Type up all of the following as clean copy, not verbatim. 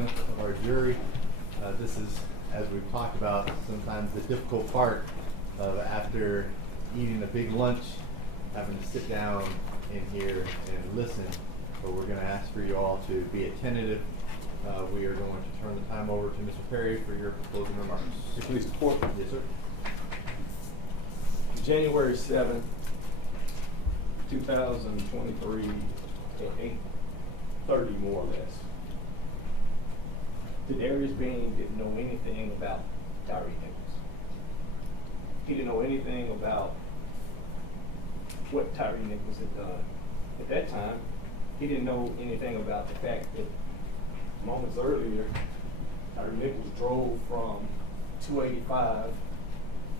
assessment of our jury. This is, as we've talked about, sometimes the difficult part of after eating a big lunch, having to sit down in here and listen. But we're going to ask for you all to be attentive. We are going to turn the time over to Mr. Perry for your closing remarks. Please report. Yes, sir. January 7th, 2023, at 8:30 more or less. Tadarrius Bean didn't know anything about Tyre Nichols. He didn't know anything about what Tyre Nichols had done. At that time, he didn't know anything about the fact that moments earlier, Tyre Nichols drove from 285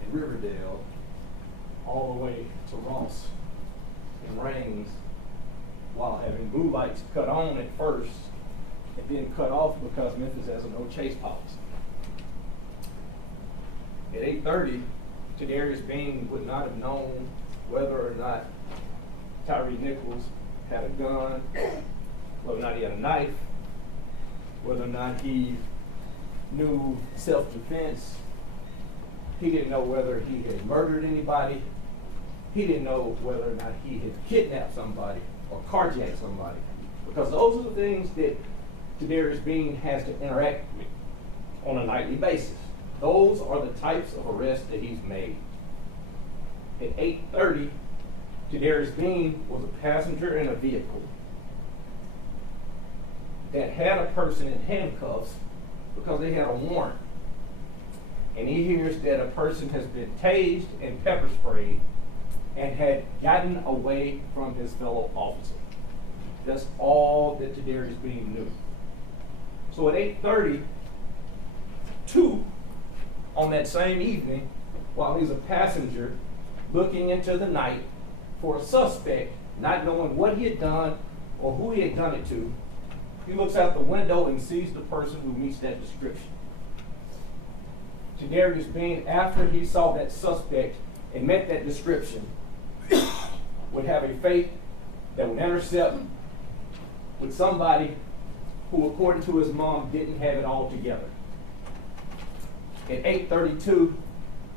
in Riverdale all the way to Ross in Rains while having blue lights cut on at first and then cut off because Memphis has a no chase policy. At 8:30, Tadarrius Bean would not have known whether or not Tyre Nichols had a gun, whether or not he had a knife, whether or not he knew self-defense. He didn't know whether he had murdered anybody. He didn't know whether or not he had kidnapped somebody or carjacked somebody. Because those are the things that Tadarrius Bean has to interact with on a nightly basis. Those are the types of arrests that he's made. At 8:30, Tadarrius Bean was a passenger in a vehicle that had a person in handcuffs because they had a warrant. And he hears that a person has been tased and pepper sprayed and had gotten away from his fellow officer. That's all that Tadarrius Bean knew. So at 8:30, on that same evening, while he's a passenger looking into the night for a suspect, not knowing what he had done or who he had done it to, he looks out the window and sees the person who meets that description. Tadarrius Bean, after he saw that suspect and met that description, would have a faith that would intercept with somebody who, according to his mom, didn't have it all together. At 8:32,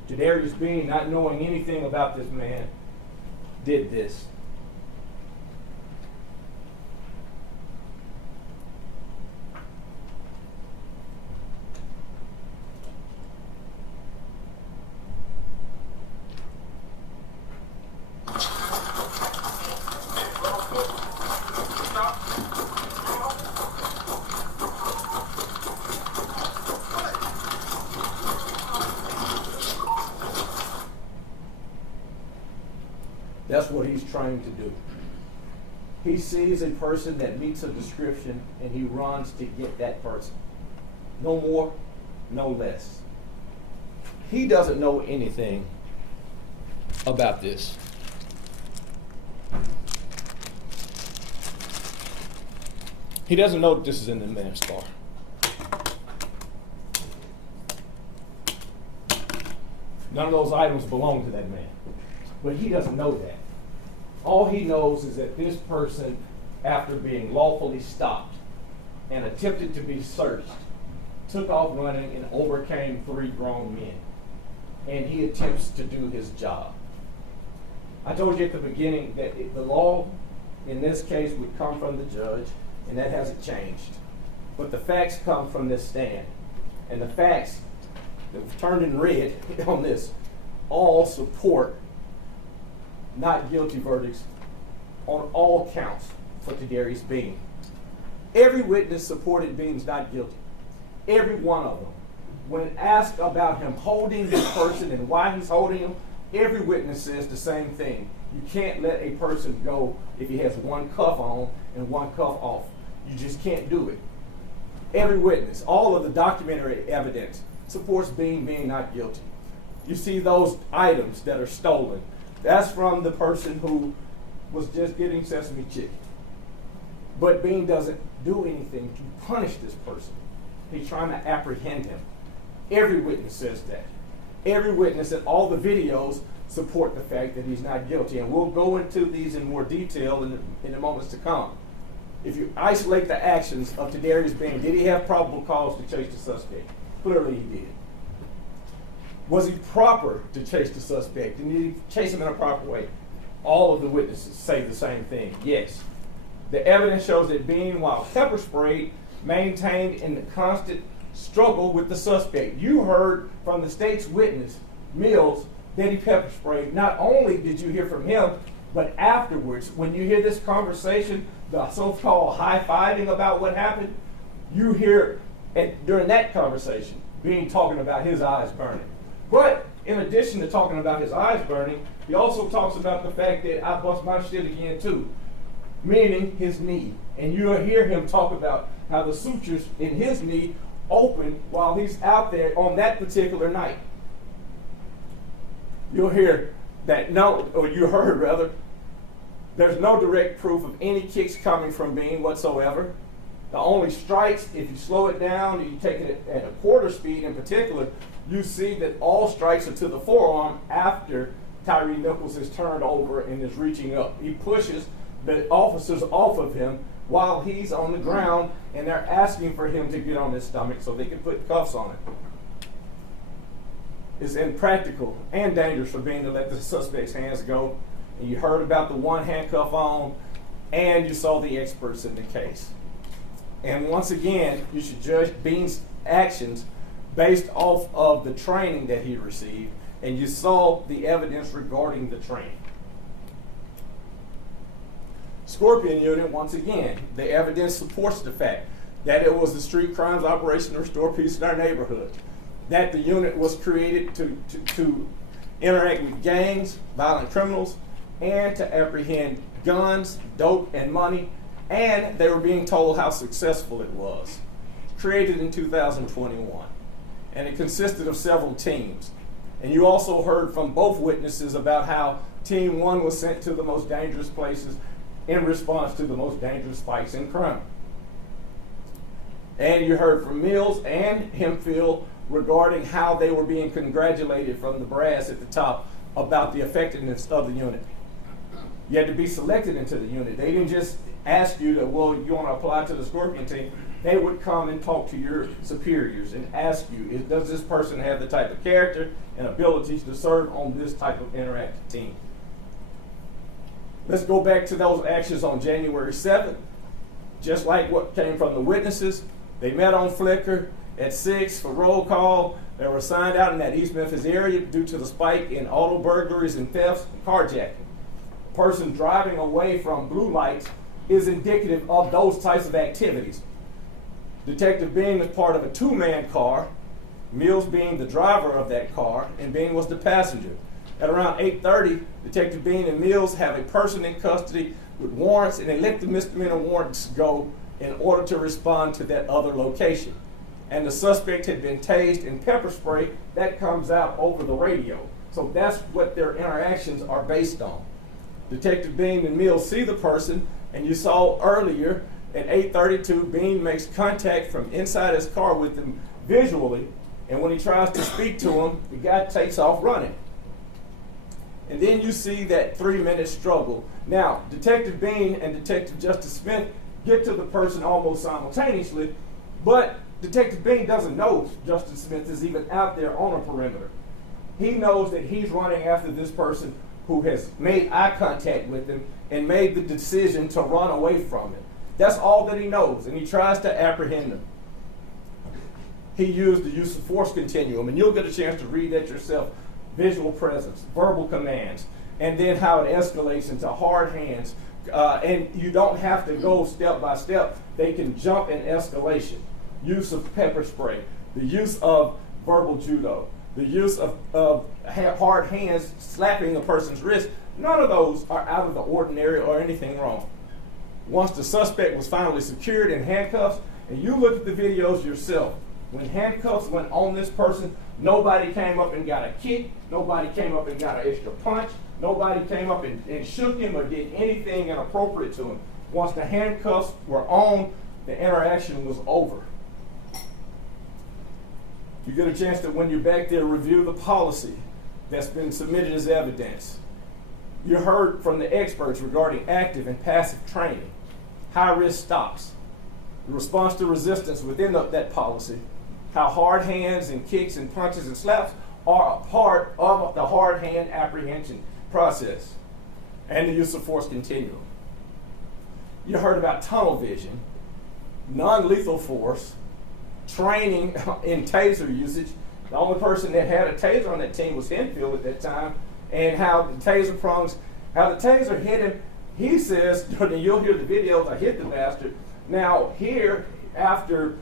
Tadarrius Bean, not knowing anything about this man, did this. That's what he's trying to do. He sees a person that meets a description and he runs to get that person. No more, no less. He doesn't know anything about this. He doesn't know that this is in the man's car. None of those items belong to that man. But he doesn't know that. All he knows is that this person, after being lawfully stopped and attempted to be searched, took off running and overcame 3 grown men. And he attempts to do his job. I told you at the beginning that the law in this case would come from the judge, and that hasn't changed. But the facts come from this stand. And the facts that have turned in red on this all support not guilty verdicts on all counts for Tadarrius Bean. Every witness supported Bean's not guilty. Every one of them. When asked about him holding this person and why he's holding him, every witness says the same thing. You can't let a person go if he has one cuff on and one cuff off. You just can't do it. Every witness, all of the documentary evidence supports Bean being not guilty. You see those items that are stolen. That's from the person who was just getting sesame chicken. But Bean doesn't do anything to punish this person. He's trying to apprehend him. Every witness says that. Every witness and all the videos support the fact that he's not guilty. And we'll go into these in more detail in the moments to come. if you isolate the actions of Tadarrius Bean, did he have probable cause to chase the suspect? Clearly he did. Was he proper to chase the suspect? And did he chase him in a proper way? All of the witnesses say the same thing, yes. The evidence shows that Bean, while pepper sprayed, maintained in the constant struggle with the suspect. You heard from the state's witness, Mills, that he pepper sprayed. Not only did you hear from him, but afterwards, when you hear this conversation, the so-called high-fiving about what happened, you hear during that conversation, Bean talking about his eyes burning. But in addition to talking about his eyes burning, he also talks about the fact that I bust my shit again too, meaning his knee. And you'll hear him talk about how the sutures in his knee open while he's out there on that particular night. You'll hear that you heard rather, there's no direct proof of any kicks coming from Bean whatsoever. The only strikes, if you slow it down, you take it at a quarter speed in particular, you see that all strikes are to the forearm after Tyre Nichols is turned over and is reaching up. He pushes the officers off of him while he's on the ground, and they're asking for him to get on his stomach so they can put cuffs on him. It's impractical and dangerous for Bean to let the suspect's hands go. And you heard about the one handcuff on, and you saw the experts in the case. And once again, you should judge Bean's actions based off of the training that he received, and you saw the evidence regarding the training. Scorpion Unit, once again, the evidence supports the fact that it was a street crimes operation to restore peace in our neighborhood, that the unit was created to interact with gangs, violent criminals, and to apprehend guns, dope, and money, and they were being told how successful it was. Created in 2021, and it consisted of several teams. And you also heard from both witnesses about how Team 1 was sent to the most dangerous places in response to the most dangerous spikes in crime. And you heard from Mills and Hempfield regarding how they were being congratulated from the brass at the top about the effectiveness of the unit. You had to be selected into the unit. They didn't just ask you to, well, you want to apply to the Scorpion team. They would come and talk to your superiors and ask you, does this person have the type of character and abilities to serve on this type of interactive team? Let's go back to those actions on January 7th. Just like what came from the witnesses, they met on Flickr at 6 for roll call. They were signed out in that East Memphis area due to the spike in auto burglaries and thefts and carjacking. A person driving away from blue lights is indicative of those types of activities. Detective Bean was part of a two-man car, Mills being the driver of that car, and Bean was the passenger. At around 8:30, Detective Bean and Mills have a person in custody with warrants, and they let the misdemeanor warrants go in order to respond to that other location. And the suspect had been tased and pepper sprayed. That comes out over the radio. So that's what their interactions are based on. Detective Bean and Mills see the person, and you saw earlier at 8:32, Bean makes contact from inside his car with him visually, and when he tries to speak to him, the guy takes off running. And then you see that 3-minute struggle. Now, Detective Bean and Detective Justice Smith get to the person almost simultaneously, but Detective Bean doesn't know Justice Smith is even out there on a perimeter. He knows that he's running after this person who has made eye contact with him and made the decision to run away from him. That's all that he knows, and he tries to apprehend him. He used the use of force continuum, and you'll get a chance to read that yourself. Visual presence, verbal commands, and then how it escalates into hard hands. And you don't have to go step by step. They can jump in escalation. Use of pepper spray, the use of verbal judo, the use of hard hands slapping a person's wrist. None of those are out of the ordinary or anything wrong. Once the suspect was finally secured in handcuffs, and you look at the videos yourself, when handcuffs went on this person, nobody came up and got a kick, nobody came up and got an extra punch, nobody came up and shook him or did anything inappropriate to him. Once the handcuffs were on, the interaction was over. You get a chance to, when you're back there, review the policy that's been submitted as evidence. You heard from the experts regarding active and passive training, high-risk stops, the response to resistance within that policy, how hard hands and kicks and punches and slaps are a part of the hard hand apprehension process, and the use of force continuum. You heard about tunnel vision, non-lethal force, training in taser usage. The only person that had a taser on that team was Henfield at that time, and how the taser prongs, how the taser hit him. He says, and you'll hear the videos, I hit the bastard. Now here, after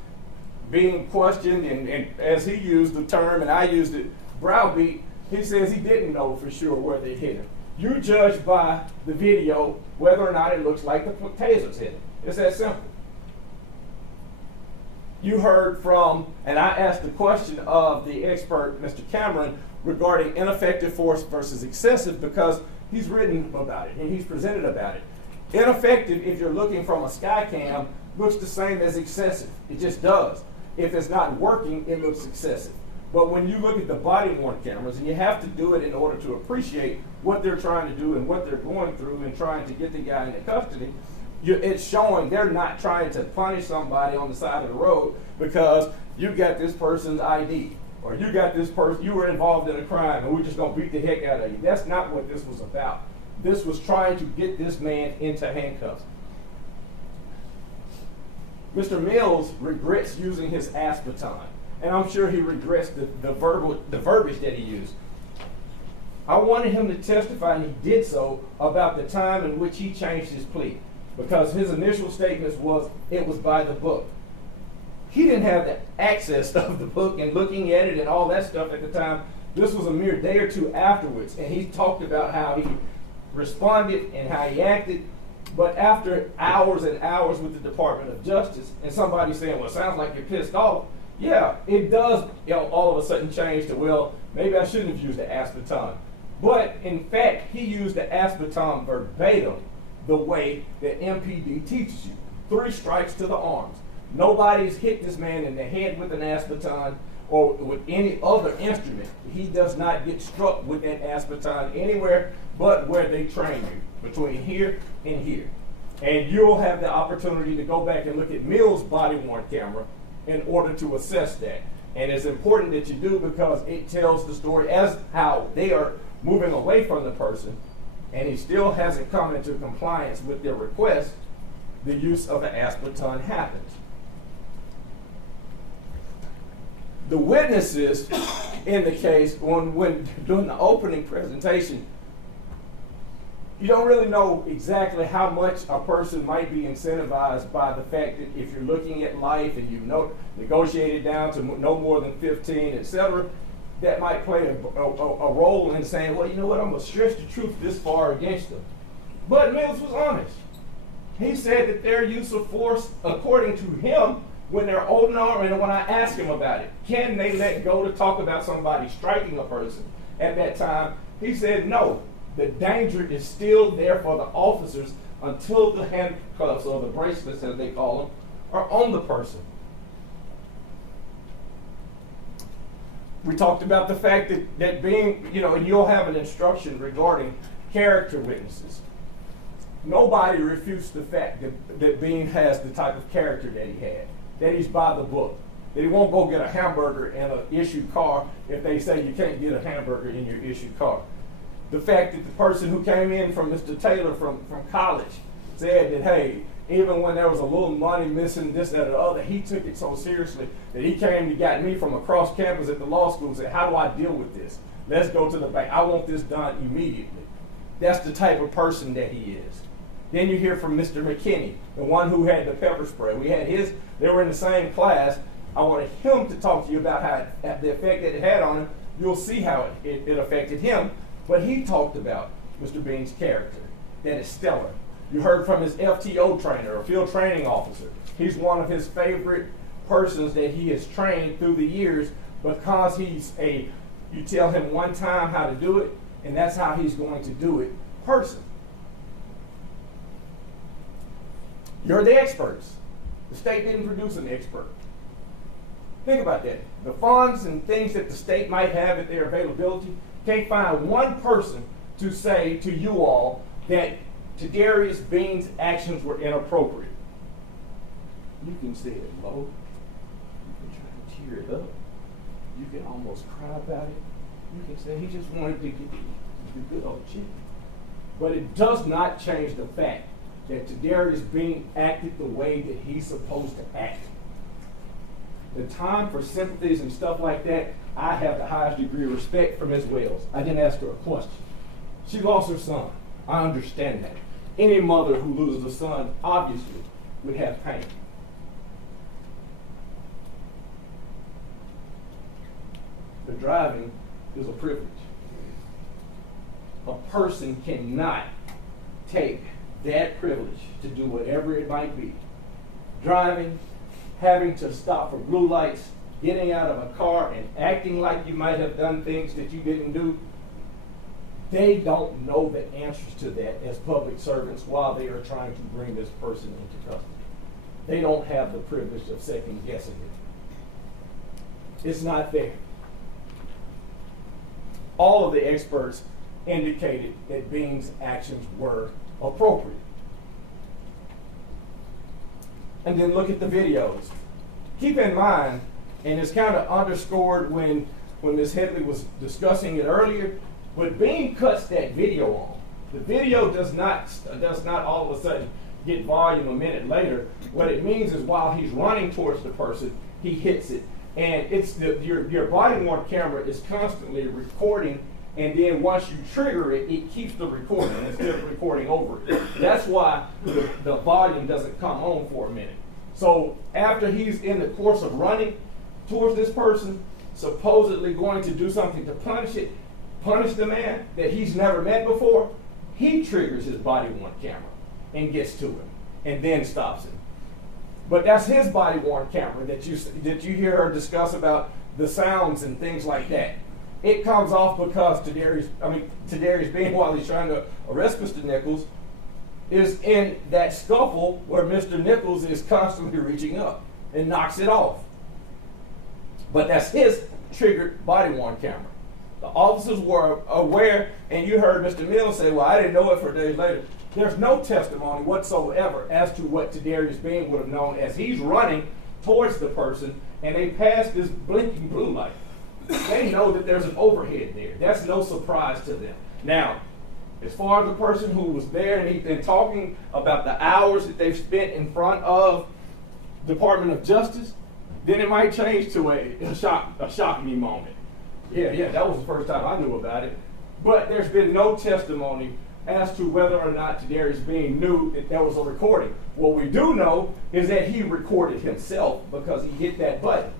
being questioned, and as he used the term, and I used it, browbeat, he says he didn't know for sure where they hit him. You judge by the video whether or not it looks like the tasers hit him. It's that simple. You heard from, and I asked the question of the expert, Mr. Cameron, regarding ineffective force versus excessive, because he's written about it and he's presented about it. Ineffective, if you're looking from a sky cam, looks the same as excessive. It just does. If it's not working, it looks excessive. But when you look at the body-worn cameras, and you have to do it in order to appreciate what they're trying to do and what they're going through and trying to get the guy into custody, it's showing they're not trying to punish somebody on the side of the road because you got this person's ID, or you got this person, you were involved in a crime and we're just going to beat the heck out of you. That's not what this was about. This was trying to get this man into handcuffs. Mr. Mills regrets using his ass baton, and I'm sure he regrets the verbiage that he used. I wanted him to testify, and he did so, about the time in which he changed his plea, because his initial statements was it was by the book. He didn't have the access of the book and looking at it and all that stuff at the time. This was a mere day or two afterwards, and he talked about how he responded and how he acted. But after hours and hours with the Department of Justice, and somebody saying, well, it sounds like you're pissed off. Yeah, it does, all of a sudden change to, well, maybe I shouldn't have used the ass baton. But in fact, he used the ass baton verbatim the way that MPD teaches you. 3 strikes to the arms. Nobody's hit this man in the head with an ass baton or with any other instrument. He does not get struck with that ass baton anywhere but where they train you, between here and here. And you'll have the opportunity to go back and look at Mills' body-worn camera in order to assess that. And it's important that you do, because it tells the story as how they are moving away from the person, and he still hasn't come into compliance with their request. The use of an ass baton happens. The witnesses in the case, when doing the opening presentation, you don't really know exactly how much a person might be incentivized by the fact that if you're looking at life and you negotiated down to no more than 15, etc., that might play a role in saying, well, you know what, I'm going to stretch the truth this far against them. But Mills was honest. He said that their use of force, according to him, when they're old enough, and when I asked him about it, can they let go to talk about somebody striking a person at that time? He said no. The danger is still there for the officers until the handcuffs, or the bracelets as they call them, are on the person. We talked about the fact that being, and you'll have an instruction regarding character witnesses. Nobody refutes the fact that Bean has the type of character that he had, that he's by the book, that he won't go get a hamburger in an issued car if they say you can't get a hamburger in your issued car. The fact that the person who came in from Mr. Taylor from college said that, hey, even when there was a little money missing, this, that, or the other, he took it so seriously that he came to get me from across campus at the law school and said, how do I deal with this? Let's go to the bank. I want this done immediately. That's the type of person that he is. Then you hear from Mr. McKinney, the one who had the pepper spray. They were in the same class. I wanted him to talk to you about how the effect that it had on him. You'll see how it affected him. But he talked about Mr. Bean's character, that is stellar. You heard from his FTO trainer, or field training officer. He's one of his favorite persons that he has trained through the years, because you tell him one time how to do it, and that's how he's going to do it person. You're the experts. The state didn't produce an expert. Think about that. The funds and things that the state might have at their availability, can't find one person to say to you all that Tadarrius Bean's actions were inappropriate. You can say it low. You can try to tear it up. You can almost cry about it. You can say he just wanted to get the good old chicken. But it does not change the fact that Tadarrius Bean acted the way that he's supposed to act. The time for sympathies and stuff like that, I have the highest degree of respect for Ms. Wells. I didn't ask her a question. She lost her son. I understand that. Any mother who loses a son obviously would have pain. But driving is a privilege. A person cannot take that privilege to do whatever it might be. Driving, having to stop for blue lights, getting out of a car and acting like you might have done things that you didn't do. They don't know the answers to that as public servants while they are trying to bring this person into custody. They don't have the privilege of second guessing it. It's not there. All of the experts indicated that Bean's actions were appropriate. And then look at the videos. Keep in mind, and it's kind of underscored when Ms. Headley was discussing it earlier, but Bean cuts that video on. The video does not all of a sudden get volume a minute later. What it means is while he's running towards the person, he hits it. And it's your body-worn camera is constantly recording, and then once you trigger it, it keeps the recording instead of recording over it. That's why the volume doesn't come on for a minute. So after he's in the course of running towards this person, supposedly going to do something to punish the man that he's never met before, he triggers his body-worn camera and gets to him and then stops him. But that's his body-worn camera that you hear her discuss about the sounds and things like that. It comes off because Tadarrius Bean, while he's trying to arrest Mr. Nichols, is in that scuffle where Mr. Nichols is constantly reaching up and knocks it off. But that's his triggered body-worn camera. The officers were aware, and you heard Mr. Mills say, well, I didn't know it for days later. There's no testimony whatsoever as to what Tadarrius Bean would have known as he's running towards the person and they pass this blinking blue light. They know that there's an overhead there. That's no surprise to them. Now, as far as the person who was there and he's been talking about the hours that they've spent in front of Department of Justice, then it might change to a shock me moment. Yeah, that was the first time I knew about it. But there's been no testimony as to whether or not Tadarrius Bean knew that there was a recording. What we do know is that he recorded himself because he hit that button.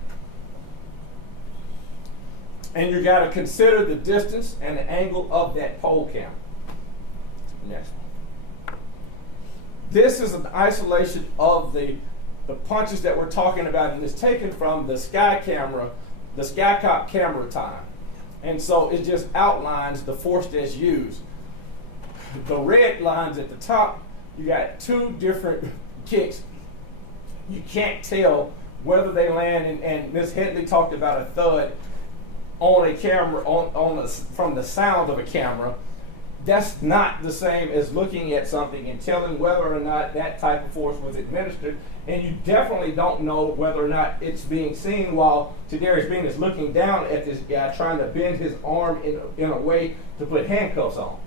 And you got to consider the distance and the angle of that pole camera. Next one. This is an isolation of the punches that we're talking about, and it's taken from the Skycop camera time. And so it just outlines the force that's used. The red lines at the top, you got two different kicks. You can't tell whether they land, and Ms. Headley talked about a thud on a camera, from the sound of a camera. That's not the same as looking at something and telling whether or not that type of force was administered. And you definitely don't know whether or not it's being seen while Tadarrius Bean is looking down at this guy trying to bend his arm in a way to put handcuffs on.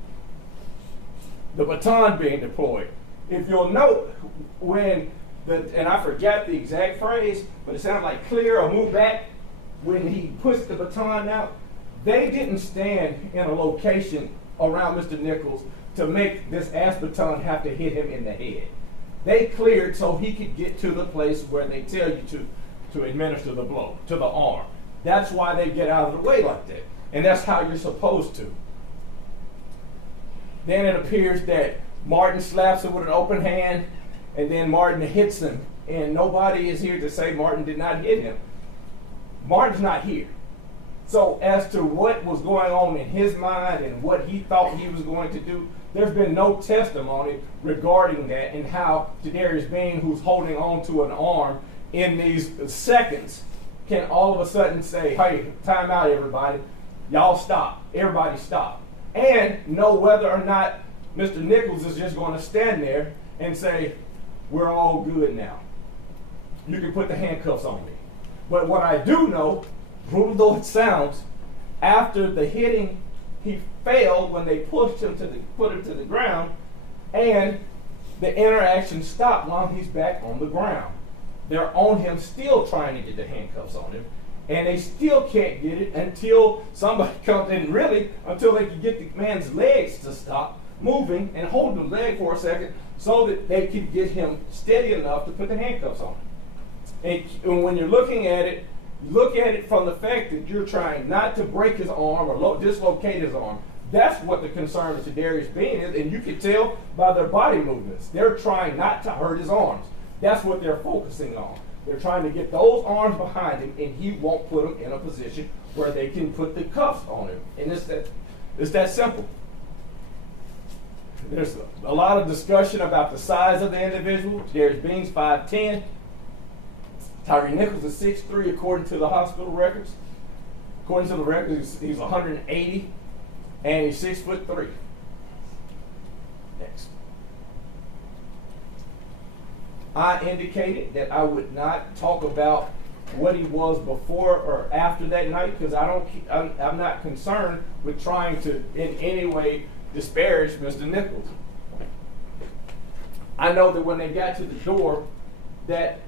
The baton being deployed. If you'll note, and I forgot the exact phrase, but it sounded like clear or move back, when he pushed the baton out, they didn't stand in a location around Mr. Nichols to make this ass baton have to hit him in the head. They cleared so he could get to the place where they tell you to administer the blow, to the arm. That's why they get out of the way like that. And that's how you're supposed to. Then it appears that Martin slaps him with an open hand, and then Martin hits him. And nobody is here to say Martin did not hit him. Martin's not here. So as to what was going on in his mind and what he thought he was going to do, there's been no testimony regarding that and how Tadarrius Bean, who's holding on to an arm in these seconds, can all of a sudden say, hey, time out everybody, y'all stop, everybody stop. And know whether or not Mr. Nichols is just going to stand there and say, we're all good now. you can put the handcuffs on me. But what I do know, brutal though it sounds, after the hitting, he fell when they pushed him put him to the ground, and the interaction stopped while he's back on the ground. They're on him, still trying to get the handcuffs on him, and they still can't get it until somebody comes in, really, until they can get the man's legs to stop moving and hold the leg for a second so that they can get him steady enough to put the handcuffs on him. And when you're looking at it, look at it from the fact that you're trying not to break his arm or dislocate his arm. That's what the concern of Tadarrius Bean is, and you can tell by their body movements. They're trying not to hurt his arms. That's what they're focusing on. They're trying to get those arms behind him, and he won't put them in a position where they can put the cuffs on him. And it's that simple. There's a lot of discussion about the size of the individual. Tadarrius Bean's 5'10". Tyre Nichols is 6'3", according to the hospital records. According to the records, he's 180, and he's 6'3". Next. I indicated that I would not talk about what he was before or after that night because I'm not concerned with trying to in any way disparage Mr. Nichols. I know that when they got to the door, that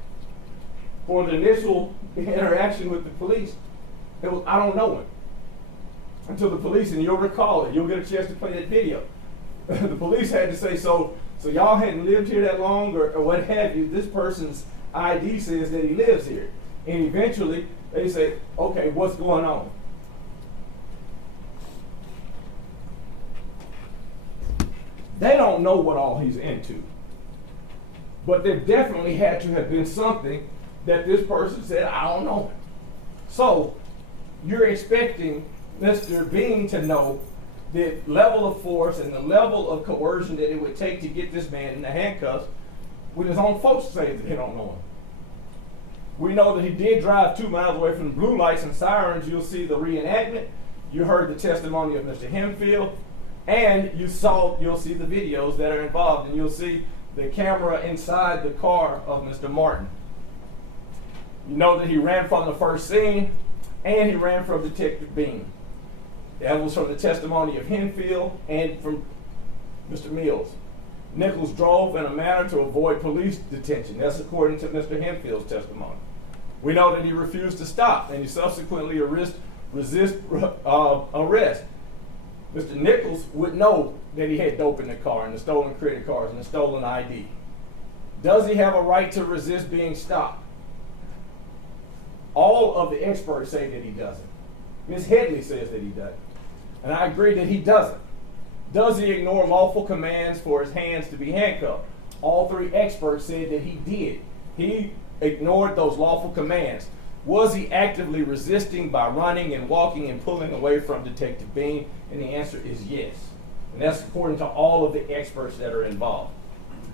for the initial interaction with the police, it was, I don't know him. Until the police, and you'll recall it, you'll get a chance to play that video. The police had to say, so y'all hadn't lived here that long or what have you, this person's ID says that he lives here. And eventually they say, okay, what's going on? They don't know what all he's into. But there definitely had to have been something that this person said, I don't know. So you're expecting Mr. Bean to know the level of force and the level of coercion that it would take to get this man in the handcuffs when his own folks say that they don't know him. We know that he did drive 2 miles away from the blue lights and sirens. You'll see the reenactment. You heard the testimony of Mr. Hemfield. And you'll see the videos that are involved, and you'll see the camera inside the car of Mr. Martin. You know that he ran from the first scene, and he ran from Detective Bean. That was from the testimony of Hemfield and from Mr. Mills. Nichols drove in a manner to avoid police detention. That's according to Mr. Hemfield's testimony. We know that he refused to stop, and he subsequently resist arrest. Mr. Nichols would know that he had dope in the car and the stolen credit cards and the stolen ID. Does he have a right to resist being stopped? All of the experts say that he doesn't. Ms. Headley says that he doesn't. And I agree that he doesn't. Does he ignore lawful commands for his hands to be handcuffed? All 3 experts said that he did. He ignored those lawful commands. Was he actively resisting by running and walking and pulling away from Detective Bean? And the answer is yes. And that's according to all of the experts that are involved.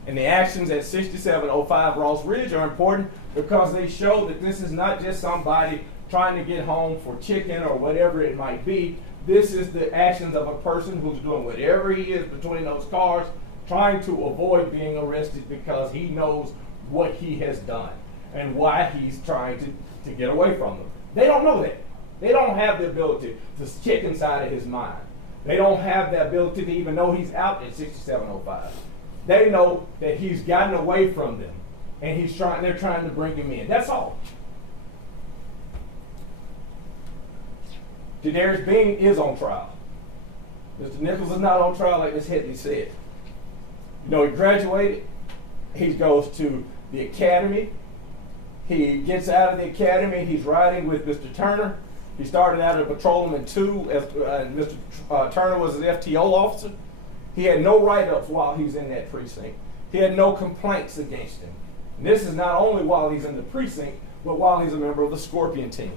And the actions at 6705 Ross Ridge are important because they show that this is not just somebody trying to get home for chicken or whatever it might be. This is the actions of a person who's doing whatever he is between those cars, trying to avoid being arrested because he knows what he has done and why he's trying to get away from them. They don't know that. They don't have the ability to check inside of his mind. They don't have the ability to even know he's out at 6705. They know that he's gotten away from them and they're trying to bring him in. That's all. Tadarrius Bean is on trial. Mr. Nichols is not on trial like Ms. Headley said. You know, he graduated. He goes to the academy. He gets out of the academy. He's riding with Mr. Turner. He started out as a patrolman 2. Mr. Turner was an FTO officer. He had no write-ups while he was in that precinct. He had no complaints against him. And this is not only while he's in the precinct, but while he's a member of the Scorpion team.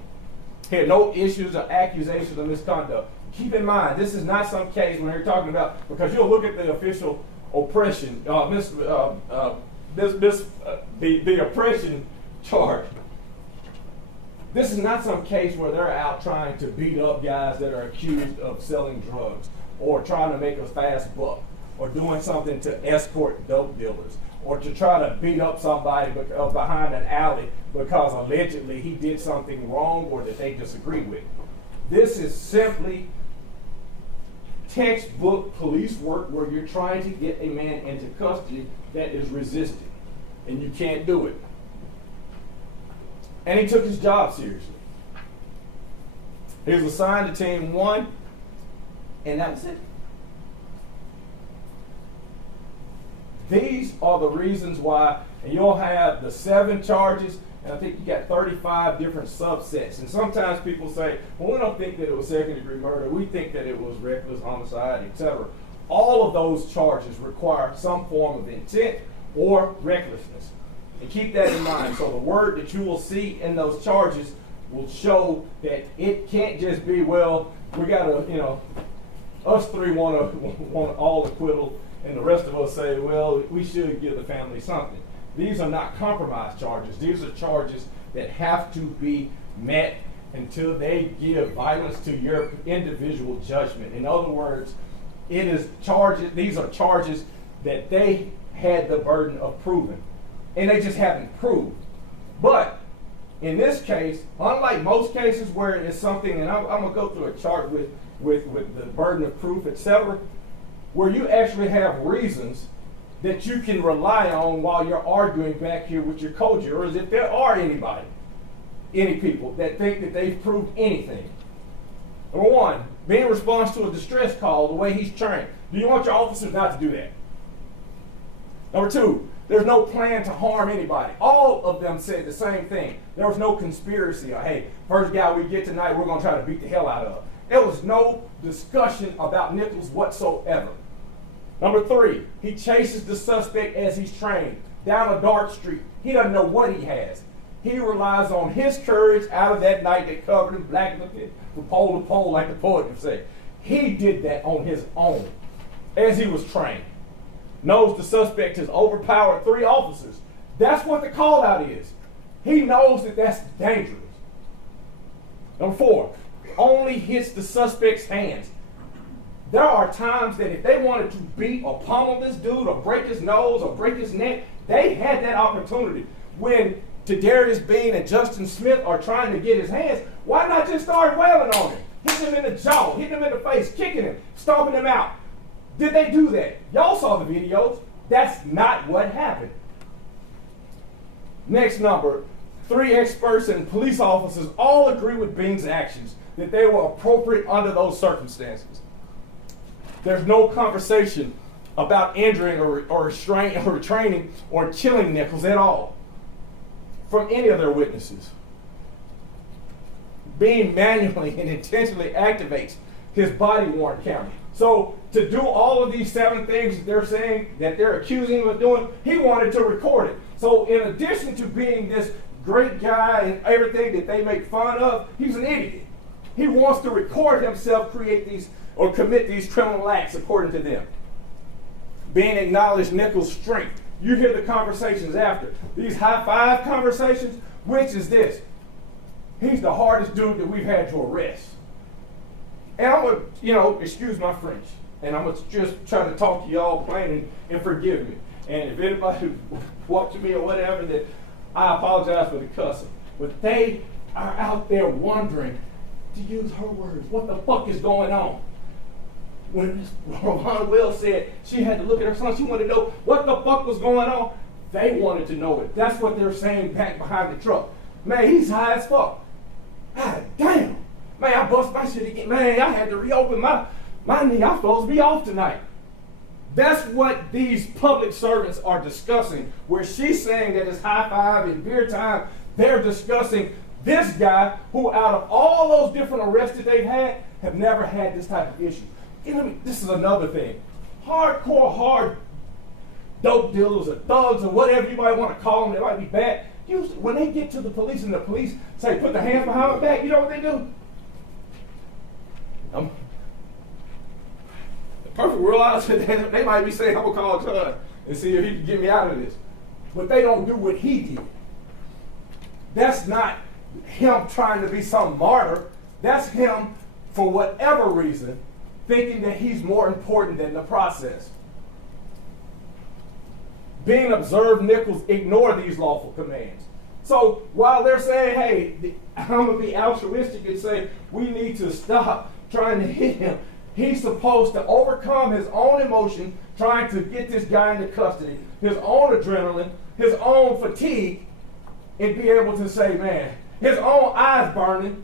He had no issues or accusations of misconduct. Keep in mind, this is not some case when you're talking about, because you'll look at the official oppression, the oppression charge. This is not some case where they're out trying to beat up guys that are accused of selling drugs or trying to make a fast buck or doing something to escort dope dealers or to try to beat up somebody behind an alley because allegedly he did something wrong or that they disagree with. This is simply textbook police work where you're trying to get a man into custody that is resisting, and you can't do it. And he took his job seriously. He was assigned to Team 1, and that was it. These are the reasons why, and you'll have the 7 charges, and I think you got 35 different subsets. And sometimes people say, well, we don't think that it was second-degree murder. We think that it was reckless homicide, etc. All of those charges require some form of intent or recklessness. And keep that in mind. So the word that you will see in those charges will show that it can't just be, well, we got to, us 3 want all acquittal, and the rest of us say, well, we should give the family something. These are not compromise charges. These are charges that have to be met until they give violence to your individual judgment. In other words, these are charges that they had the burden of proving, and they just haven't proved. But in this case, unlike most cases where it's something, and I'm going to go through a chart with the burden of proof, etc., where you actually have reasons that you can rely on while you're arguing back here with your co-jurors, if there are any people that think that they've proved anything. Number 1, being in response to a distress call the way he's trained. Do you want your officers not to do that? Number 2, there's no plan to harm anybody. All of them said the same thing. There was no conspiracy or, hey, first guy we get tonight, we're going to try to beat the hell out of. There was no discussion about Nichols whatsoever. Number 3, he chases the suspect as he's trained down a dark street. He doesn't know what he has. He relies on his courage out of that night that covered him black from pole to pole, like the poet would say. He did that on his own as he was trained. Knows the suspect has overpowered 3 officers. That's what the call out is. He knows that that's dangerous. Number 4, only hits the suspect's hands. There are times that if they wanted to beat or pummel this dude or break his nose or break his neck, they had that opportunity. When Tadarrius Bean and Justin Smith are trying to get his hands, why not just start wailing on him? Hitting him in the jaw, hitting him in the face, kicking him, stomping him out. Did they do that? Y'all saw the videos. That's not what happened. Next number, 3 experts and police officers all agree with Bean's actions, that they were appropriate under those circumstances. There's no conversation about injuring or restraining or killing Nichols at all from any of their witnesses. Bean manually and intentionally activates his body-worn camera. So to do all of these 7 things that they're saying that they're accusing him of doing, he wanted to record it. So in addition to being this great guy and everything that they make fun of, he's an idiot. He wants to record himself create these or commit these criminal acts according to them. Bean acknowledged Nichols' strength. You hear the conversations after. These high-five conversations, which is this. He's the hardest dude that we've had to arrest. And I'm going to, excuse my French. And I'm going to just try to talk to y'all plain and forgive me. And if anybody watching me or whatever, that I apologize for the cussing. But they are out there wondering, to use her words, what the fuck is going on? When Ron Will said she had to look at her son, she wanted to know what the fuck was going on. They wanted to know it. That's what they're saying back behind the truck. Man, he's high as fuck. God damn. Man, I bust my shit again. Man, I had to reopen my knee. I'm supposed to be off tonight. That's what these public servants are discussing. Where she's saying that it's high five and beer time, they're discussing this guy who, out of all those different arrests that they've had, have never had this type of issue. This is another thing. Hardcore, hard dope dealers or thugs or whatever you might want to call them, they might be bad. Usually, when they get to the police and the police say, put the hands behind my back, you know what they do? The perfect world, they might be saying, I'm going to call Todd and see if he can get me out of this. But they don't do what he did. That's not him trying to be some martyr. That's him, for whatever reason, thinking that he's more important than the process. Bean observed Nichols ignore these lawful commands. So while they're saying, hey, I'm going to be altruistic and say, we need to stop trying to hit him, he's supposed to overcome his own emotion, trying to get this guy into custody, his own adrenaline, his own fatigue, and be able to say, man, his own eyes burning,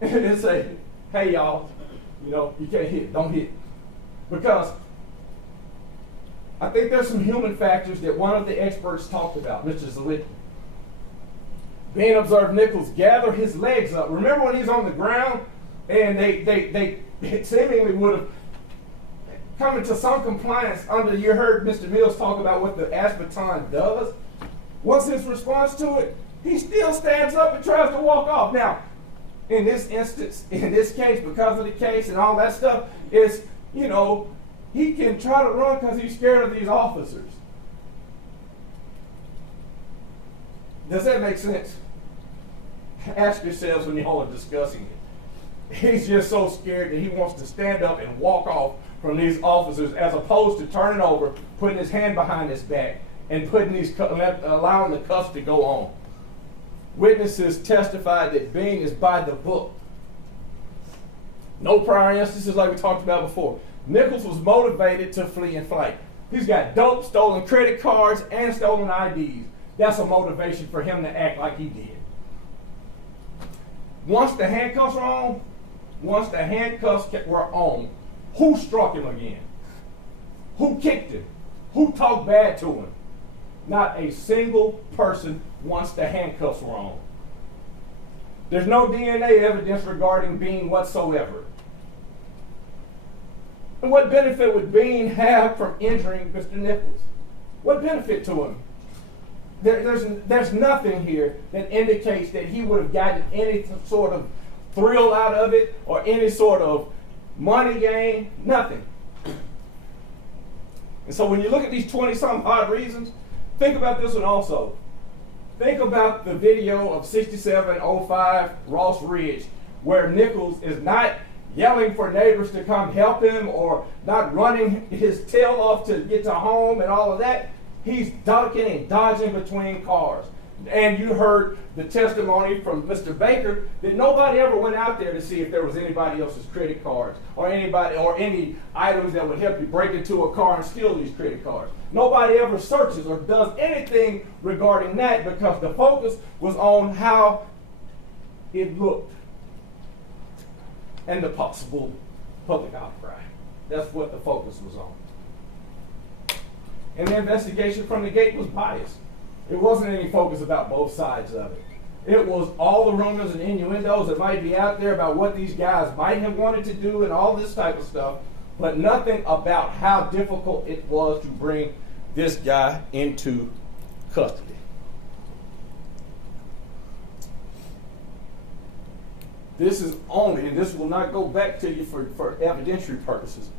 and say, hey, y'all, you can't hit, don't hit. Because I think there's some human factors that one of the experts talked about, Mr. Zalitkin. Bean observed Nichols gather his legs up. Remember when he's on the ground and they seemingly would have come into some compliance under, you heard Mr. Mills talk about what the aspartame does. What's his response to it? He still stands up and tries to walk off. Now, in this instance, in this case, because of the case and all that stuff, is, he can try to run because he's scared of these officers. Does that make sense? Ask yourselves when y'all are discussing it. He's just so scared that he wants to stand up and walk off from these officers, as opposed to turning over, putting his hand behind his back, and allowing the cuffs to go on. Witnesses testified that Bean is by the book. No prior instances like we talked about before. Nichols was motivated to flee in flight. He's got dope, stolen credit cards, and stolen IDs. That's a motivation for him to act like he did. Once the handcuffs were on, who struck him again? Who kicked him? Who talked bad to him? Not a single person once the handcuffs were on. There's no DNA evidence regarding Bean whatsoever. And what benefit would Bean have from injuring Mr. Nichols? What benefit to him? There's nothing here that indicates that he would have gotten any sort of thrill out of it or any sort of money gain, nothing. And so when you look at these 20-some odd reasons, think about this one also. Think about the video of 6705 Ross Ridge, where Nichols is not yelling for neighbors to come help him or not running his tail off to get to home and all of that. He's ducking and dodging between cars. And you heard the testimony from Mr. Baker that nobody ever went out there to see if there was anybody else's credit cards or any items that would help you break into a car and steal these credit cards. Nobody ever searches or does anything regarding that, because the focus was on how it looked and the possible public outcry. That's what the focus was on. And the investigation from the gate was biased. It wasn't any focus about both sides of it. It was all the rumors and innuendos that might be out there about what these guys might have wanted to do and all this type of stuff, but nothing about how difficult it was to bring this guy into custody. This is only, and this will not go back to you for evidentiary purposes,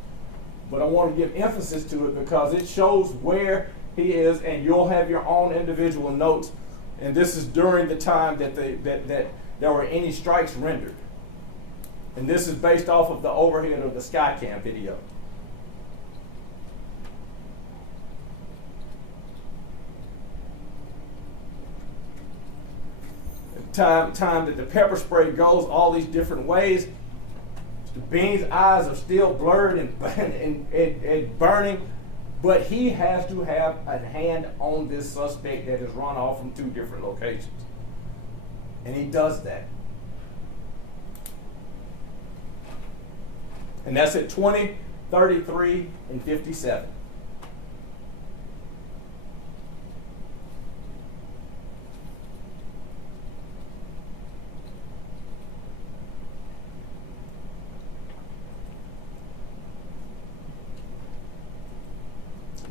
but I want to give emphasis to it because it shows where he is, and you'll have your own individual notes. And this is during the time that there were any strikes rendered. And this is based off of the overhead of the Skycam video. Time that the pepper spray goes all these different ways. Bean's eyes are still blurred and burning, but he has to have a hand on this suspect that has run off from 2 different locations. And he does that. And that's at 20, 33, and 57.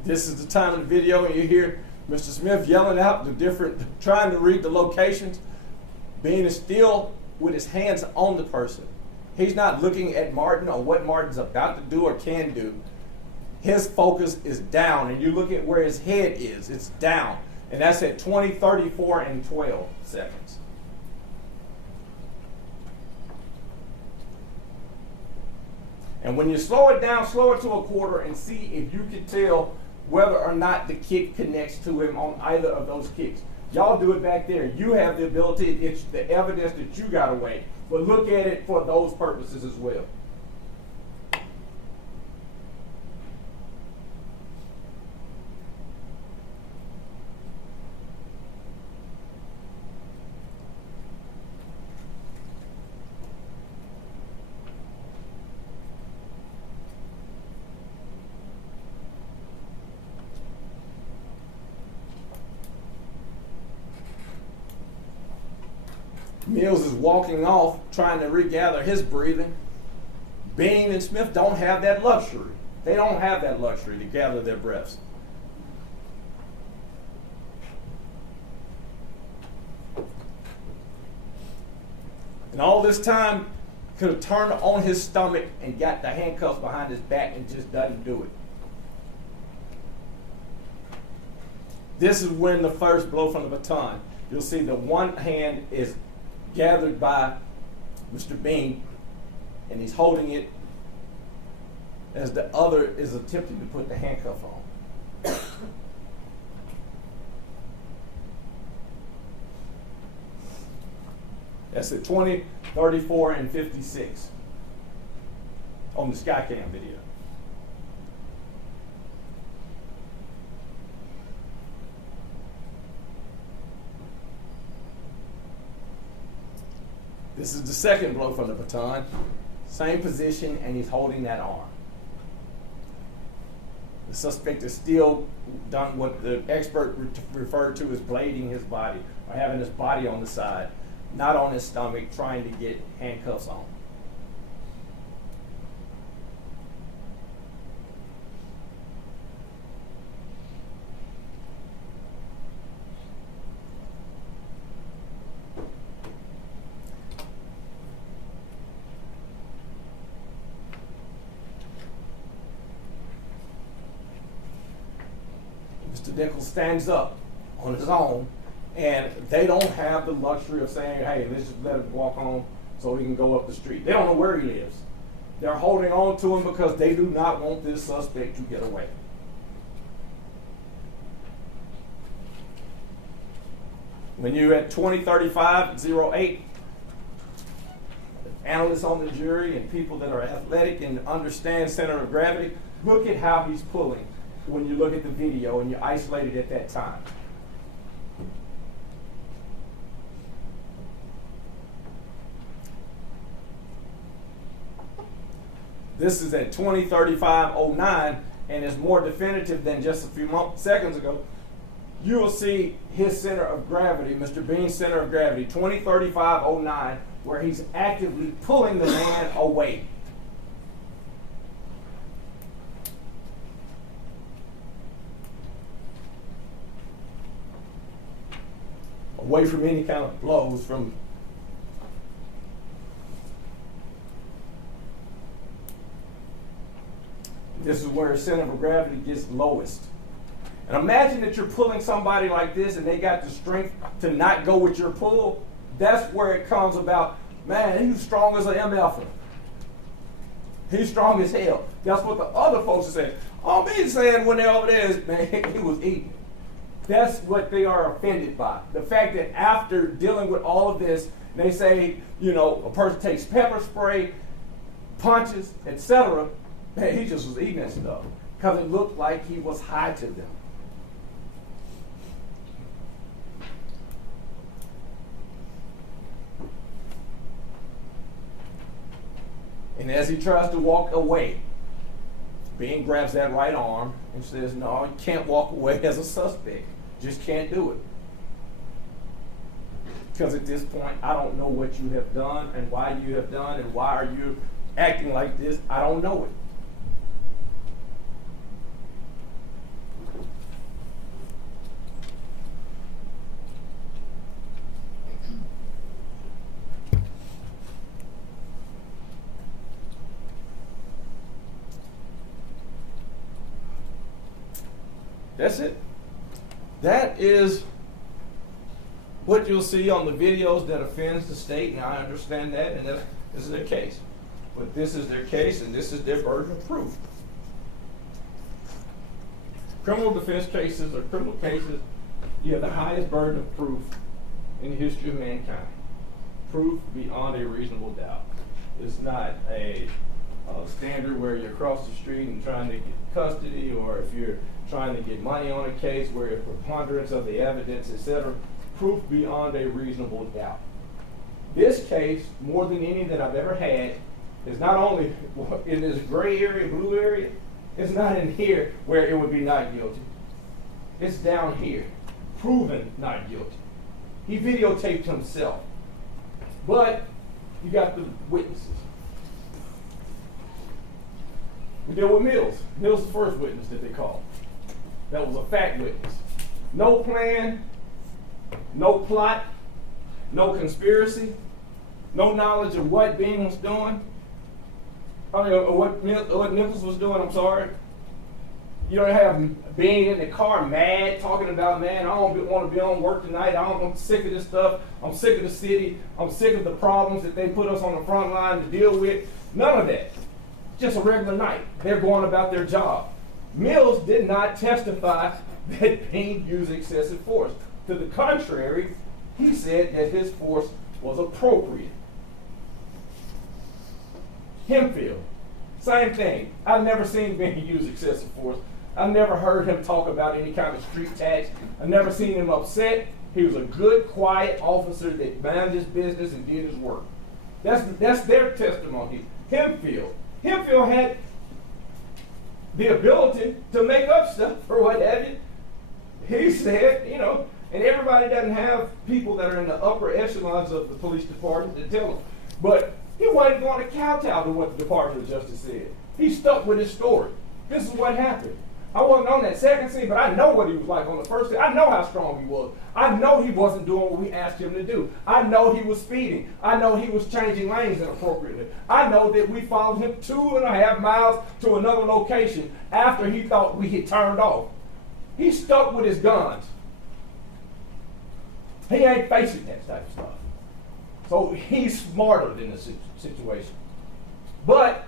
This is the time of the video, and you hear Mr. Smith yelling out trying to read the locations. Bean is still with his hands on the person. He's not looking at Martin or what Martin's about to do or can do. His focus is down, and you look at where his head is, it's down. And that's at 20, 34, and 12 seconds. And when you slow it down, slow it to a quarter and see if you can tell whether or not the kick connects to him on either of those kicks. Y'all do it back there. You have the ability, it's the evidence that you got away. But look at it for those purposes as well. Mills is walking off, trying to regather his breathing. Bean and Smith don't have that luxury. They don't have that luxury to gather their breaths. And all this time, could have turned on his stomach and got the handcuffs behind his back and just doesn't do it. This is when the first blow from the baton. You'll see the one hand is gathered by Mr. Bean, and he's holding it as the other is attempting to put the handcuff on. That's at 20, 34, and 56 on the Skycam video. This is the second blow from the baton. Same position, and he's holding that arm. The suspect is still done what the expert referred to as blading his body, or having his body on the side, not on his stomach, trying to get handcuffs on. Mr. Nichols stands up on his own, and they don't have the luxury of saying, hey, let's just let him walk on so he can go up the street. They don't know where he lives. They're holding on to him because they do not want this suspect to get away. When you're at 20:35:08, analysts on the jury and people that are athletic and understand center of gravity, look at how he's pulling when you look at the video and you're isolated at that time. This is at 20:35:09 and is more definitive than just a few seconds ago. You will see his center of gravity, Mr. Bean's center of gravity, 20:35:09, where he's actively pulling the man away. Away from any kind of blows from this is where his center of gravity gets lowest. And imagine that you're pulling somebody like this and they got the strength to not go with your pull. That's where it comes about. Man, he's strong as an MFer. He's strong as hell. That's what the other folks are saying. All me saying when they're over there is, man, he was eating. That's what they are offended by. The fact that after dealing with all of this, they say, you know, a person takes pepper spray, punches, etc. Man, he just was eating that stuff because it looked like he was high to them. And as he tries to walk away, Bean grabs that right arm and says, no, you can't walk away as a suspect. Just can't do it. Because at this point, I don't know what you have done and why you have done and why are you acting like this. I don't know it. That's it. That is what you'll see on the videos that offends the state, and I understand that, and this is their case. But this is their case, and this is their burden of proof. criminal defense cases or criminal cases, you have the highest burden of proof in the history of mankind. Proof beyond a reasonable doubt. It's not a standard where you're across the street and trying to get custody, or if you're trying to get money on a case where a preponderance of the evidence, etc. Proof beyond a reasonable doubt. This case, more than any that I've ever had, is not only in this gray area, blue area, it's not in here where it would be not guilty. It's down here, proven not guilty. He videotaped himself. But you got the witnesses. We deal with Mills. Mills is the first witness that they called. That was a fact witness. No plan, no plot, no conspiracy, no knowledge of what Bean was doing. What Nichols was doing, I'm sorry. You don't have Bean in the car mad, talking about, man, I don't want to be on work tonight. I'm sick of this stuff. I'm sick of the city. I'm sick of the problems that they put us on the front line to deal with. None of that. Just a regular night. They're going about their job. Mills did not testify that Bean used excessive force. To the contrary, he said that his force was appropriate. Hempfield, same thing. I've never seen Bean use excessive force. I've never heard him talk about any kind of street tax. I've never seen him upset. He was a good, quiet officer that minded his business and did his work. That's their testimony. Hempfield had the ability to make up stuff or what have you. He said, and everybody doesn't have people that are in the upper echelons of the police department to tell them. But he wasn't going to kowtow to what the Department of Justice said. He stuck with his story. This is what happened. I wasn't on that second scene, but I know what he was like on the first scene. I know how strong he was. I know he wasn't doing what we asked him to do. I know he was speeding. I know he was changing lanes inappropriately. I know that we followed him 2.5 miles to another location after he thought we had turned off. He stuck with his guns. He ain't facing that type of stuff. So he's smarter than the situation. But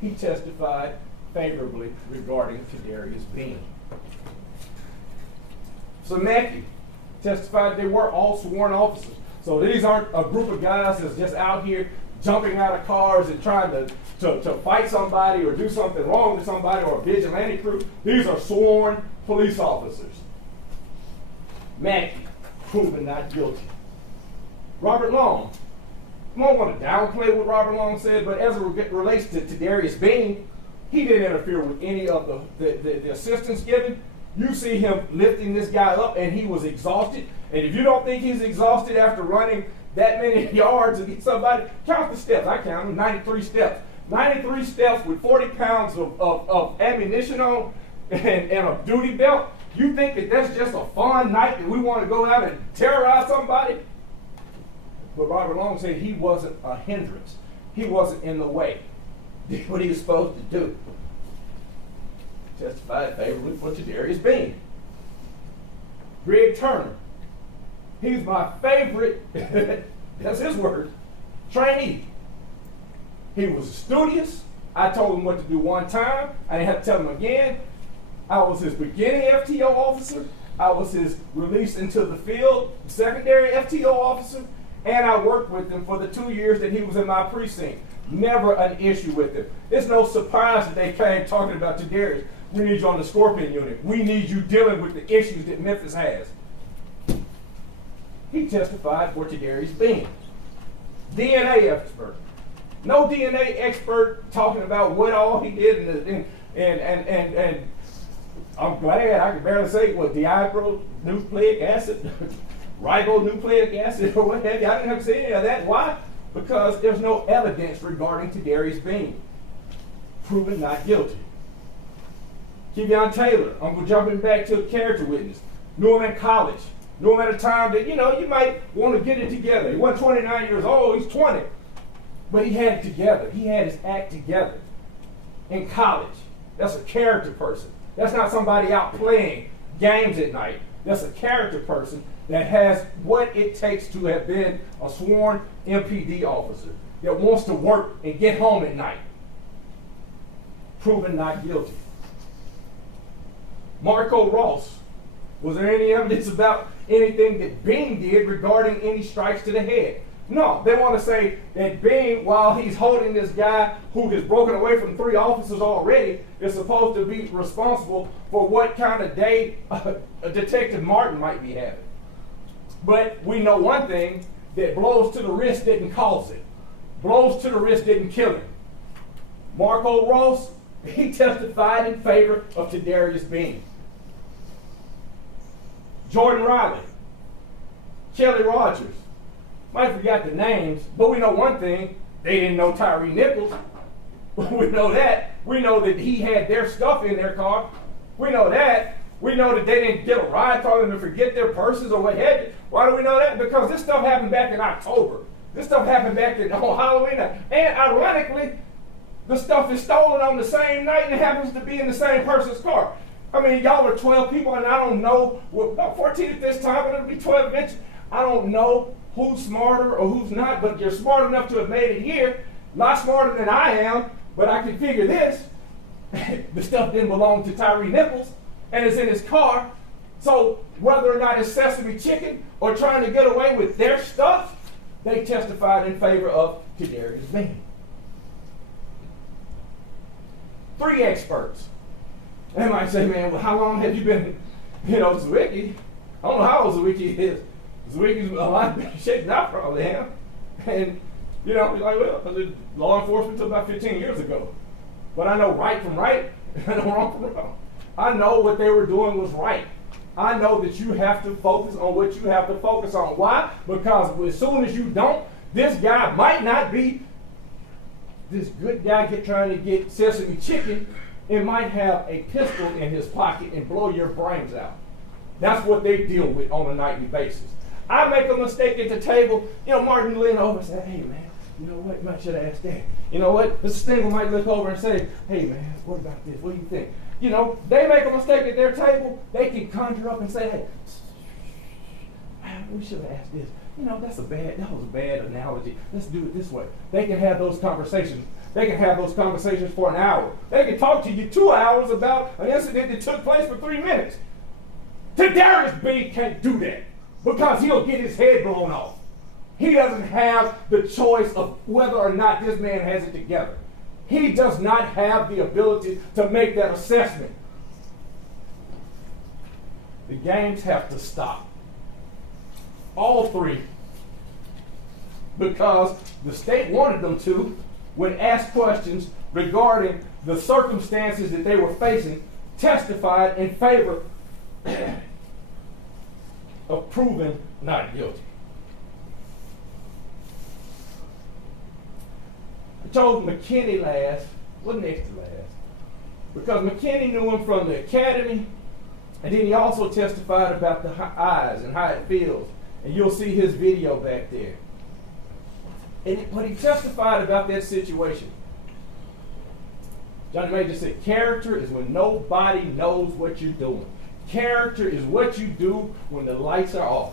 he testified favorably regarding Tadarrius Bean. So Mackey testified they were all sworn officers. So these aren't a group of guys that's just out here jumping out of cars and trying to fight somebody or do something wrong to somebody, or a vigilante crew. These are sworn police officers. Mackey, proven not guilty. Robert Long. I don't want to downplay what Robert Long said, but as it relates to Tadarrius Bean, he didn't interfere with any of the assistance given. You see him lifting this guy up, and he was exhausted. And if you don't think he's exhausted after running that many yards against somebody, count the steps. I count them, 93 steps. 93 steps with 40 pounds of ammunition on and a duty belt. You think that that's just a fun night that we want to go out and terrorize somebody? But Robert Long said he wasn't a hindrance. He wasn't in the way. Did what he was supposed to do. Testified favorably for Tadarrius Bean. Greg Turner. He's my favorite, that's his word, trainee. He was studious. I told him what to do one time. I didn't have to tell him again. I was his beginning FTO officer. I was his release into the field secondary FTO officer. And I worked with him for the 2 years that he was in my precinct. Never an issue with him. It's no surprise that they came talking about Tadarrius. We need you on the Scorpion unit. We need you dealing with the issues that Memphis has. He testified for Tadarrius Bean. DNA expert. No DNA expert talking about what all he did and I'm glad I can barely say what deoxyribonucleic acid, ribonucleic acid, or what have you. I didn't have to say any of that. Why? Because there's no evidence regarding Tadarrius Bean. Proven not guilty. Kevion Taylor, I'm jumping back to a character witness. Knew him in college. Knew him at a time that, you might want to get it together. He wasn't 29 years old, he's 20. But he had it together. He had his act together. In college. That's a character person. That's not somebody out playing games at night. That's a character person that has what it takes to have been a sworn MPD officer that wants to work and get home at night. Proven not guilty. Marco Ross. Was there any evidence about anything that Bean did regarding any strikes to the head? No, they want to say that Bean, while he's holding this guy who has broken away from 3 officers already, is supposed to be responsible for what kind of day Detective Martin might be having. But we know one thing, that blows to the wrist didn't cause it. Blows to the wrist didn't kill him. Marco Ross, he testified in favor of Tadarrius Bean. Jordan Riley, Kelly Rogers, might have forgot the names, but we know one thing, they didn't know Tyre Nichols. We know that. We know that he had their stuff in their car. We know that. We know that they didn't get a ride, told them to forget their purses or what have you. Why do we know that? Because this stuff happened back in October. This stuff happened back on Halloween night. And ironically, the stuff is stolen on the same night and it happens to be in the same person's car. I mean, y'all are 12 people, and I don't know, well, about 14 at this time, but it'll be 12 eventually. I don't know who's smarter or who's not, but you're smart enough to have made it here. Not smarter than I am, but I can figure this. The stuff didn't belong to Tyre Nichols, and it's in his car. So whether or not it's Sesame Chicken or trying to get away with their stuff, they testified in favor of Tadarrius Bean. 3 experts. They might say, man, well, how long have you been, Zwicky? I don't know how old Zwicky is. Zwicky's a lot better shape than I probably am. And, you're like, well, I did law enforcement until about 15 years ago. But I know right from right, and I know wrong from wrong. I know what they were doing was right. I know that you have to focus on what you have to focus on. Why? Because as soon as you don't, this guy might not be this good guy trying to get Sesame Chicken. It might have a pistol in his pocket and blow your brains out. That's what they deal with on a nightly basis. I make a mistake at the table. Martin lean over and say, hey, man, you know what? You might should have asked that. You know what? Mr. Stingle might look over and say, hey, man, what about this? What do you think? They make a mistake at their table. They can conjure up and say, hey, we should have asked this. That was a bad analogy. Let's do it this way. They can have those conversations. They can have those conversations for an hour. They can talk to you 2 hours about an incident that took place for 3 minutes. Tadarrius Bean can't do that because he'll get his head blown off. He doesn't have the choice of whether or not this man has it together. He does not have the ability to make that assessment. The games have to stop. All 3. Because the state wanted them to, when asked questions regarding the circumstances that they were facing, testified in favor of proving not guilty. I told McKinney last, next to last, because McKinney knew him from the academy, and then he also testified about the eyes and how it feels. And you'll see his video back there. But he testified about that situation. Johnny Major said, character is when nobody knows what you're doing. Character is what you do when the lights are off.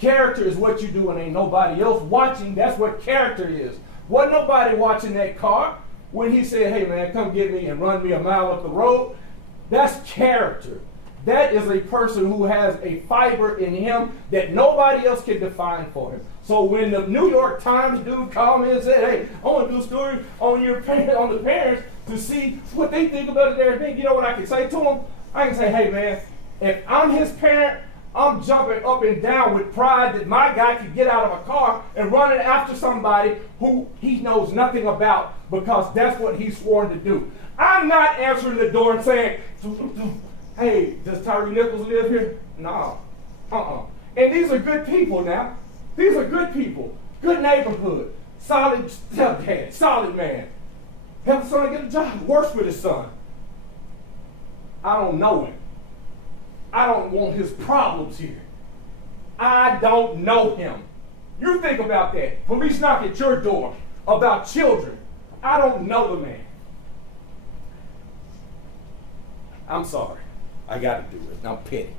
Character is what you do when ain't nobody else watching. That's what character is. Wasn't nobody watching that car when he said, hey man, come get me and run me a mile up the road. That's character. That is a person who has a fiber in him that nobody else can define for him. So when the New York Times dude called me and said, hey, I want to do a story on the parents to see what they think about their thing, you know what I can say to them? I can say, hey man, if I'm his parent, I'm jumping up and down with pride that my guy could get out of a car and run it after somebody who he knows nothing about because that's what he's sworn to do. I'm not answering the door and saying, hey, does Tyre Nichols live here? No. And these are good people now. These are good people. Good neighborhood. Solid stepdad. Solid man. Help his son get a job. Works with his son. I don't know him. I don't want his problems here. I don't know him. You think about that. Police knock at your door about children. I don't know the man. I'm sorry. I got to do it. I'm petty.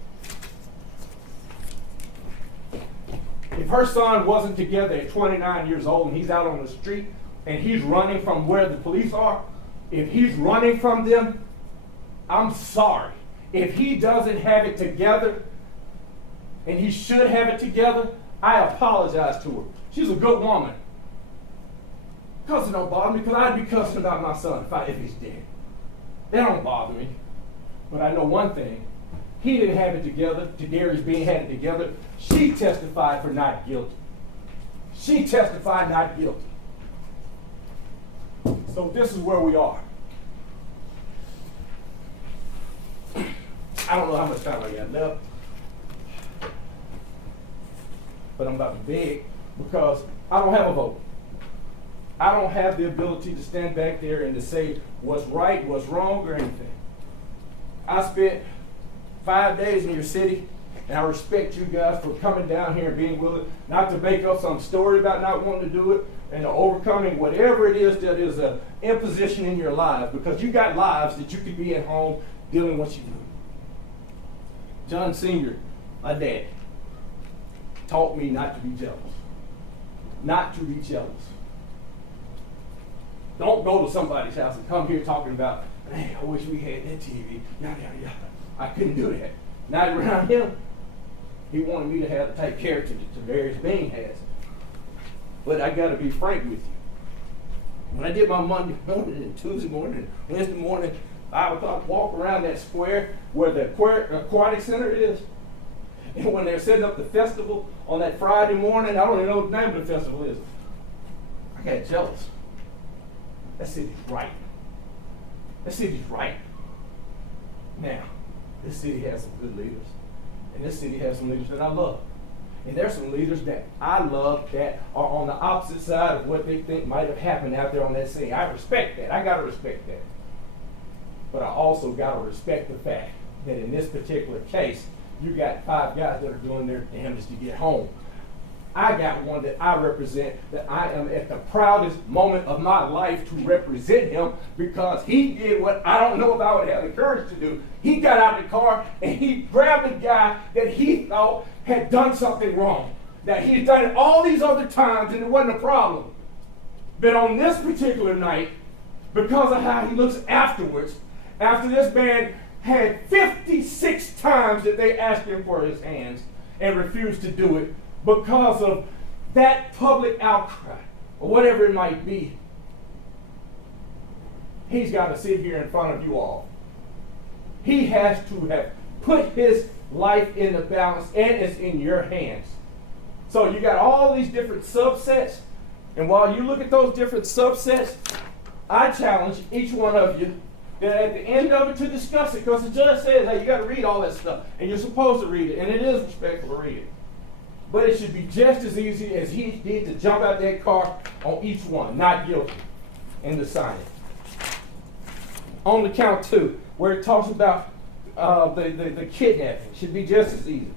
If her son wasn't together at 29 years old and he's out on the street and he's running from where the police are, if he's running from them, I'm sorry. If he doesn't have it together, and he should have it together, I apologize to her. She's a good woman. Cussing don't bother me, because I'd be cussing about my son if he's dead. That don't bother me. But I know one thing. He didn't have it together. Tadarrius Bean had it together. She testified for not guilty. She testified not guilty. So this is where we are. I don't know how much time I got left, but I'm about to beg because I don't have a vote. I don't have the ability to stand back there and to say what's right, what's wrong, or anything. I spent 5 days in your city, and I respect you guys for coming down here and being willing not to make up some story about not wanting to do it and overcoming whatever it is that is an imposition in your lives, because you got lives that you could be at home dealing with what you do. John Sr., my dad, taught me not to be jealous. Not to be jealous. Don't go to somebody's house and come here talking about, man, I wish we had that TV, yada, yada, yada. I couldn't do that. Not around him. He wanted me to have the type of character that Tadarrius Bean has. But I got to be frank with you. When I did my Monday morning and Tuesday morning and Wednesday morning, 5 o'clock walk around that square where the aquatic center is, and when they're setting up the festival on that Friday morning, I don't even know what the name of the festival is. I got jealous. That city's right. That city's right. Now, this city has some good leaders. And this city has some leaders that I love. And there's some leaders that I love that are on the opposite side of what they think might have happened out there on that scene. I respect that. I got to respect that. But I also got to respect the fact that in this particular case, you got 5 guys that are doing their damnedest to get home. I got one that I represent, that I am at the proudest moment of my life to represent him, because he did what I don't know if I would have the courage to do. He got out of the car and he grabbed a guy that he thought had done something wrong. That he'd done it all these other times and it wasn't a problem. But on this particular night, because of how he looks afterwards, after this man had 56 times that they asked him for his hands and refused to do it, because of that public outcry, or whatever it might be, he's got to sit here in front of you all. He has to have put his life in the balance, and it's in your hands. So you got all these different subsets, and while you look at those different subsets, I challenge each one of you that at the end of it to discuss it, because the judge says, hey, you got to read all that stuff, and you're supposed to read it, and it is respectful to read it. But it should be just as easy as he did to jump out that car on each one, not guilty, and to sign it. On the count 2, where it talks about the kidnapping, should be just as easy.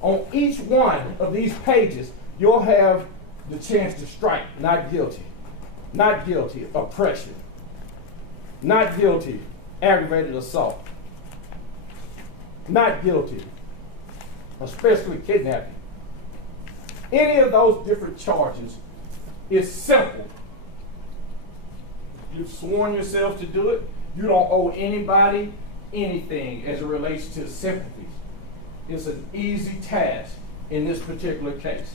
On each one of these pages, you'll have the chance to strike not guilty, not guilty, oppression, not guilty, aggravated assault, not guilty, especially kidnapping. Any of those different charges is simple. You've sworn yourself to do it. You don't owe anybody anything as it relates to sympathies. It's an easy task in this particular case.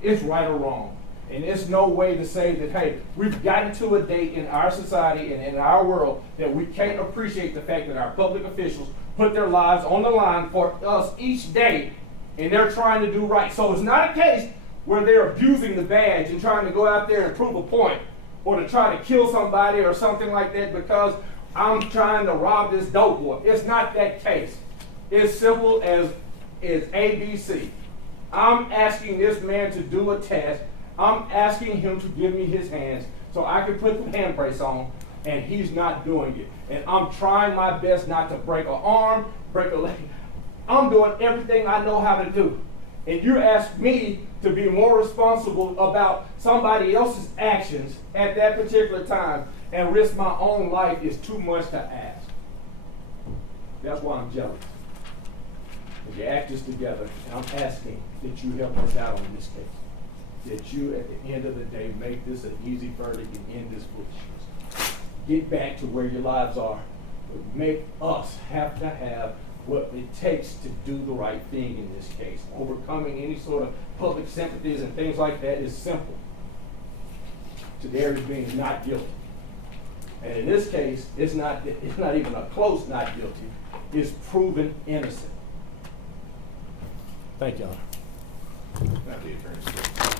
It's right or wrong. And there's no way to say that, hey, we've gotten to a date in our society and in our world that we can't appreciate the fact that our public officials put their lives on the line for us each day, and they're trying to do right. So it's not a case where they're abusing the badge and trying to go out there and prove a point, or to try to kill somebody or something like that because I'm trying to rob this dope boy. It's not that case. It's simple as ABC. I'm asking this man to do a task. I'm asking him to give me his hands so I can put the hand brace on, and he's not doing it. And I'm trying my best not to break an arm, break a leg. I'm doing everything I know how to do. And you ask me to be more responsible about somebody else's actions at that particular time and risk my own life is too much to ask. That's why I'm jealous. If you act this together, and I'm asking that you help us out on this case. That you, at the end of the day, make this an easy verdict and end this foolishness. Get back to where your lives are. But make us have to have what it takes to do the right thing in this case. Overcoming any sort of public sympathies and things like that is simple. Tadarrius Bean is not guilty. And in this case, it's not even a close not guilty. It's proven innocent. Thank you, Honor. Not the attorney.